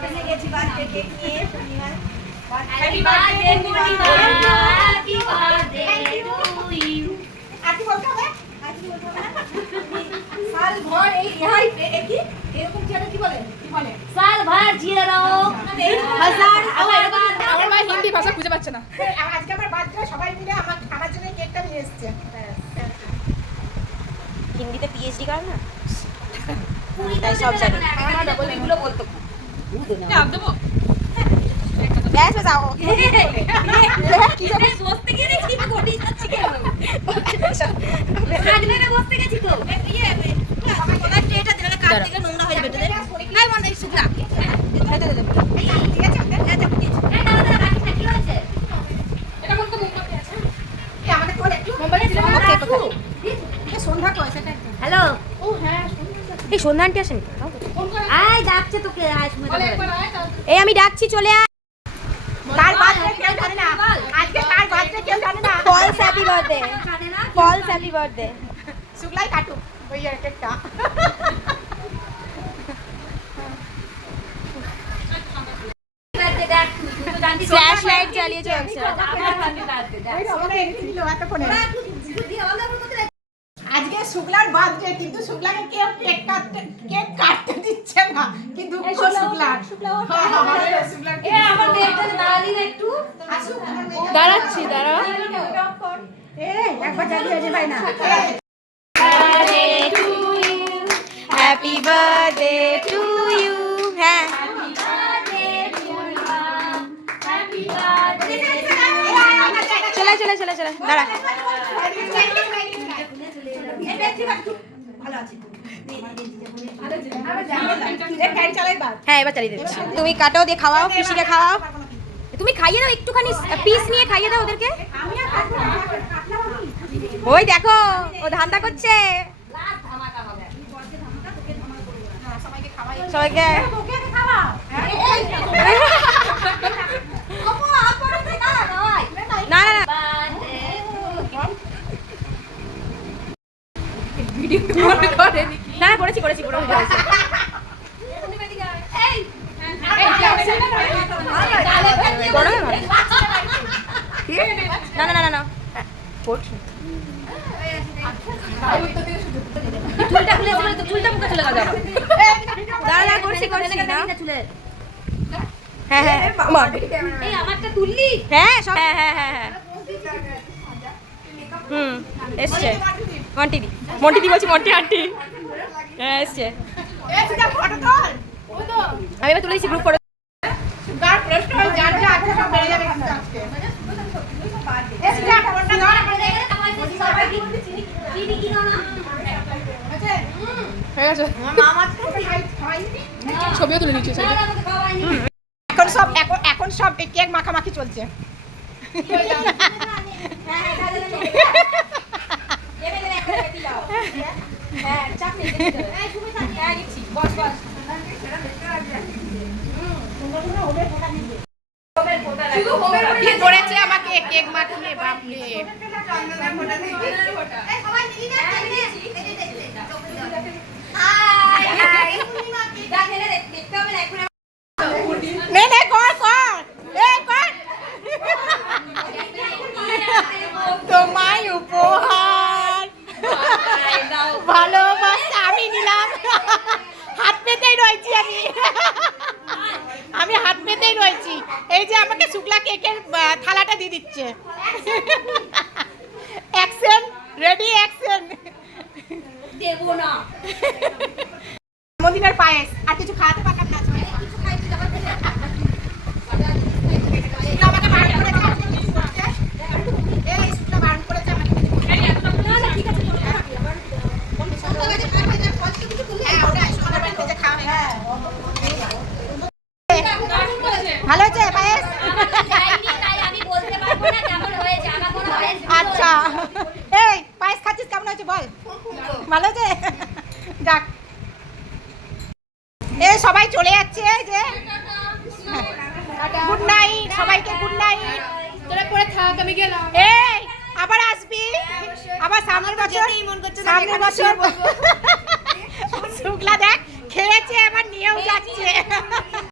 Happy birthday Purnima, happy birthday to you. আজকে বলতে হবে সাল ভর এই কি এরকম যেটা কি বলে साल भर जिए रहो, हजार আমার মা হিন্দি ভাষা খুঁজে পাচ্ছে না। আজকে আমার বার্থডে সবাই মিলে আমার জন্য কেকটা নিয়ে এসেছে। হিন্দিতে পিএইচডি করে না তাই সব জানি এগুলো বলতো দেবো গ্যাস বাজাও বসতে গিয়ে দেখি কোটি যাচ্ছে কি হবে সাজনে বসতে গেছি তো সবাই কোথায় ট্রেটা দিলে কাট থেকে নোংরা হয়ে যাবে তোদের এই মনে এই শুকনা ঠিক আছে কি হয়েছে এটা কোন মোমবাতি আছে? এই আমাদের কোল একটু মোমবাতি দিলে সন্ধ্যা কয় সেটা হ্যালো ও হ্যাঁ এই সন্ধ্যা আন্টি আসেনি ফোন করে আয় ডাকছে তোকে আয় শুনে বলে একবার আয় তাও এই আমি ডাকছি চলে আয় কার বার্থডে কেউ জানে না আজকে কার বার্থডে কেউ জানে না ফলস হ্যাপি বার্থডে কানে না ফলস হ্যাপি বার্থডে শুক্লাই কাটু ওই কেকটা বার্থডে দেখ তুই তো জানতি ফ্ল্যাশ লাইট জ্বালিয়ে চলছে আমার হ্যাপি বার্থডে দেখ ওই রকম এনে দিল এতক্ষণে আজকে শুক্লার বার্থডে কিন্তু শুক্লাকে কেক কাটতে দিচ্ছে না কি দুঃখ শুক্লার শুক্লার এ আমার মেয়েটা দাঁড়ালি না একটু আসুক দাঁড়াচ্ছি দাঁড়া একবার চালিয়ে আছে ভাই না হ্যাপি বার্থডে টু ইউ হ্যাঁ চলে চলে চলে চলে দাঁড়া হ্যাঁ এবার চালিয়ে দিচ্ছি তুমি কাটো দিয়ে খাওয়াও পিসিকে খাওয়াও তুমি খাইয়ে দাও একটুখানি পিস নিয়ে খাইয়ে দাও ওদেরকে ওই দেখো ও ধান্দা করছে সবাইকে না না না না না করেছি করেছি পুরো ভিডিও করেছি গরমে ভালো। না না না না না চুলটা খুলে চলে তো চুলটা মুখে চলে গেল দাঁড়া দাঁড়া করছি করছি না চুলে হ্যাঁ হ্যাঁ এই আমারটা তুললি হ্যাঁ সব হ্যাঁ হ্যাঁ হ্যাঁ হ্যাঁ হুম এসছে মন্টি দি বলছি মন্টি আন্টি হ্যাঁ এসছে আমি এবার তুলে দিচ্ছি গ্রুপ করে হয়ে গেছে ছবিও তুলে নিচ্ছি এখন সব কেক মাখামাখি চলছে কি করেছে আমাকে কেক মাখিয়ে বাপরে নে নে কর তোমায় উপহার ভালোবাসা আমি নিলাম হাত পেতেই রয়েছি আমি হাত পেতেই রয়েছি এই যে আমাকে শুক্লা কেকের থালাটা দিয়ে দিচ্ছে অ্যাকশন রেডি অ্যাকশন দেব না জন্মদিনের পায়েস আর কিছু খাওয়াতে পারলাম না কিছু খাইতে যাবার আমাকে বারণ করেছে এই শুক্লা বারণ করেছে আমাকে না না ঠিক আছে ভালো হয়েছে পায়েস তাই আমি বলতে পারবো না কেমন হয়েছে আমার কোনো হয়েছে আচ্ছা এই পায়েস খাচ্ছিস কেমন হয়েছে বল ভালো হয়েছে যাক এই সবাই চলে যাচ্ছে এই যে গুড নাইট সবাইকে গুড নাইট তোরা পরে থাক আমি গেলাম এই আবার আসবি আবার সামনের বছর শুক্লা দেখ খেয়েছে আবার নিয়েও যাচ্ছে